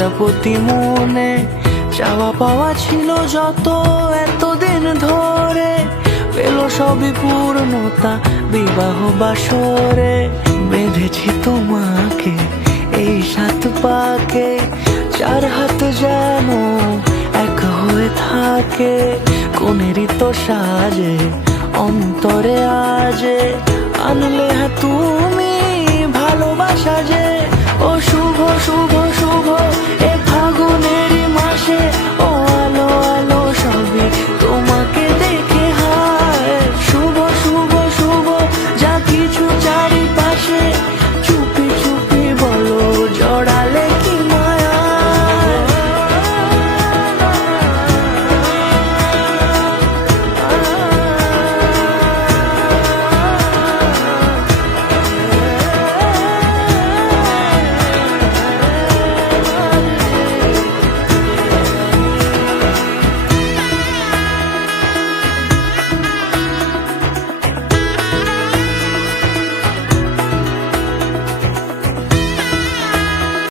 প্রজাপতি মনে চাওয়া পাওয়া ছিল যত এতদিন ধরে, পেল সবই পূর্ণতা বিবাহ বাসরে। বেঁধেছি তোমাকে এই 7 পাকে, 4 হাত যেন এক হয়ে থাকে। কোনেরই তো সাজে অন্তরে আজে আনলে তুমি ভালোবাসা যে। ও শুভ শুভ